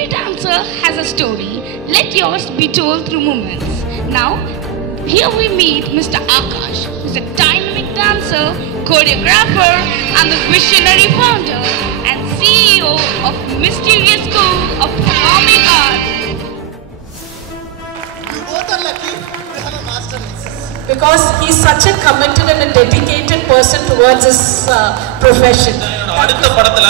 Every dancer has a story. Let yours be told through moments. Now, here we meet Mr. Akash, who's a dynamic dancer, choreographer, and the visionary founder and CEO of Mysterious School of Performing Arts. You both are lucky to have a master like this. Because he's such a committed and a dedicated person towards his profession. அடுத்த படத்துல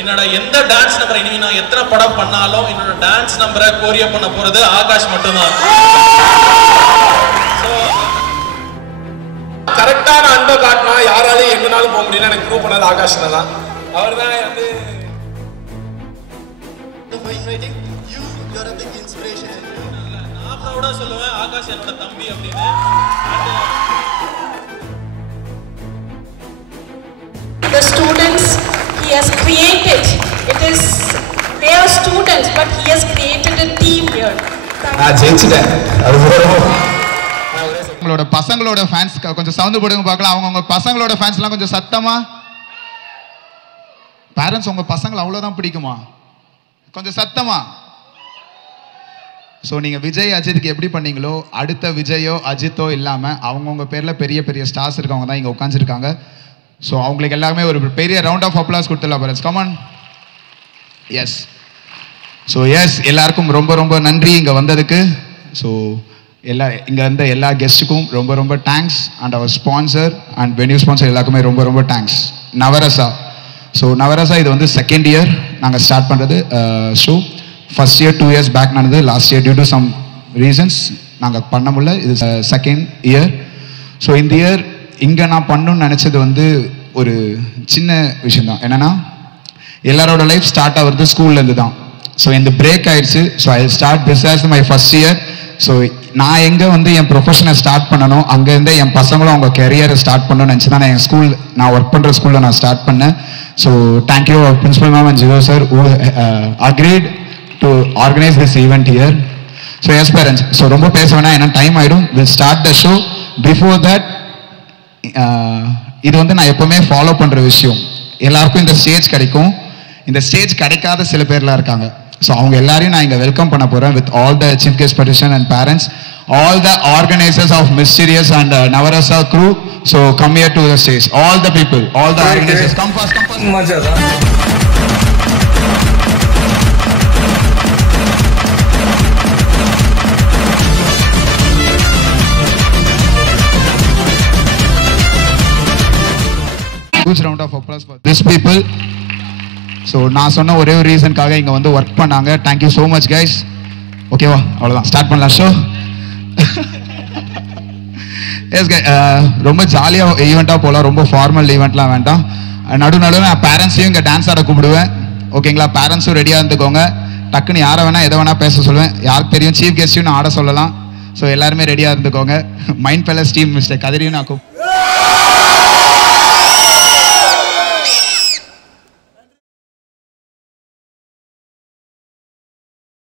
என்னோட எந்த dance number இனி நான் எத்தனை படம் பண்ணாலும் என்னோட டான்ஸ் நம்பரை கோரியோ பண்ண போறது ஆகாஷ் மட்டும்தான். கரெக்டான அன்பை காட்டினா யாராலையும் எங்கனாலும் போக முடியல. எனக்கு ப்ரூவ் பண்ணது ஆகாஷ்ல தான். அவர் தான் வந்து You are a big inspiration. நான் ப்ரௌடா சொல்லுவேன் ஆகாஷ் என்னோட தம்பி அப்படின்னு. The students he has created, they are students but he has created a team here. நான் ஜெயிச்சிட்டேன். உங்களோட பசங்களோட ஃபேன்ஸ் கொஞ்சம் சவுண்ட் போடுங்க பார்க்கலாம். அவங்க பசங்களோட ஃபேன்ஸ்லாம் கொஞ்சம் சத்தமா. பேரண்ட்ஸ் உங்க பசங்களை அவ்வளோதான் பிடிக்குமா? கொஞ்சம் சத்தமா. ஸோ நீங்கள் விஜய் அஜித்துக்கு எப்படி பண்ணீங்களோ அடுத்த விஜயோ அஜித்தோ இல்லாமல் அவங்கவுங்க பேரில் பெரிய பெரிய ஸ்டார்ஸ் இருக்கவங்க தான் இங்கே உட்காந்துருக்காங்க. ஸோ அவங்களுக்கு எல்லாமே ஒரு பெரிய ரவுண்ட் ஆஃப் அப்ளாஸ் கொடுத்துடலாம் parents. Come on. Yes. So yes, எல்லாருக்கும் ரொம்ப ரொம்ப நன்றி இங்கே வந்ததுக்கு. ஸோ இங்கே வந்த எல்லா கெஸ்ட்டுக்கும் ரொம்ப ரொம்ப thanks. And our sponsor and venue sponsor எல்லாருக்குமே ரொம்ப ரொம்ப தேங்க்ஸ். நவரசா. ஸோ நவரசா இது வந்து செகண்ட் இயர் நாங்கள் ஸ்டார்ட் பண்ணுறது show. First year 2 years back நடந்தது. Last year due to some reasons நாங்கள் பண்ண முடியல. இது செகண்ட் இயர். ஸோ இந்த இயர் இங்கே நான் பண்ணணும்னு நினச்சது வந்து ஒரு சின்ன விஷயந்தான். என்னென்னா எல்லாரோட லைஃப் ஸ்டார்ட் ஆகுறது ஸ்கூல்லேருந்து தான். ஸோ இந்த பிரேக் ஆயிடுச்சு. So I start this as my first year. So நான் எங்கே வந்து என் ப்ரொஃபஷனை ஸ்டார்ட் பண்ணணும் அங்கேருந்து என் பசங்களும் அவங்க கெரியரை ஸ்டார்ட் பண்ணணும்னு நினச்சி தான் நான் என் ஸ்கூல் நான் ஒர்க் பண்ணுற ஸ்கூலில் நான் ஸ்டார்ட் பண்ணேன். So thank you principal ma'am and Jivo sir who agreed to organize this event here. So yes parents, so ரொம்ப பேச வேணாம் ஏன்னா டைம் ஆயிடும். we'll start the show. Before that இது வந்து நான் எப்பவுமே ஃபாலோ பண்ணுற விஷயம். எல்லாருக்கும் இந்த ஸ்டேஜ் கிடைக்கும். இந்த ஸ்டேஜ் கிடைக்காத சில பேர்லாம் இருக்காங்க. ஸோ அவங்க எல்லாரையும் நான் இங்கே வெல்கம் பண்ண போகிறேன் with all the chief guest petition and parents, all the organizers of Mysterious and Navarasa crew. So come here to the stage. All the people, all the organizers, come first, come first. மஜா தான். Huge round of applause for these people. So நான் சொன்ன ஒரே ஒரு ரீசனுக்காக இங்கே வந்து work பண்ணாங்க. Thank you so much guys. ஓகேவா, அவ்வளோதான், ஸ்டார்ட் பண்ணலாம் ஷோ. எஸ் கை, ரொம்ப ஜாலியாக ஈவெண்ட்டாக போகலாம். ரொம்ப ஃபார்மல் ஈவெண்ட்லாம் வேண்டாம். நடுவில் நான் பேரண்ட்ஸையும் இங்கே டான்ஸ் ஆட கூப்பிடுவேன். ஓகேங்களா, பேரண்ட்ஸும் ரெடியாக இருந்துக்கோங்க. டக்குன்னு யாரை வேணால் எதை வேணால் பேச சொல்லுவேன். யாருக்கு தெரியும் சீஃப் கெஸ்ட்டையும் நான் ஆட சொல்லலாம். ஸோ எல்லாருமே ரெடியாக இருந்துக்கோங்க. மைண்ட் பேலஸ் டீம் மிஸ்டர் கதிரியும் நான்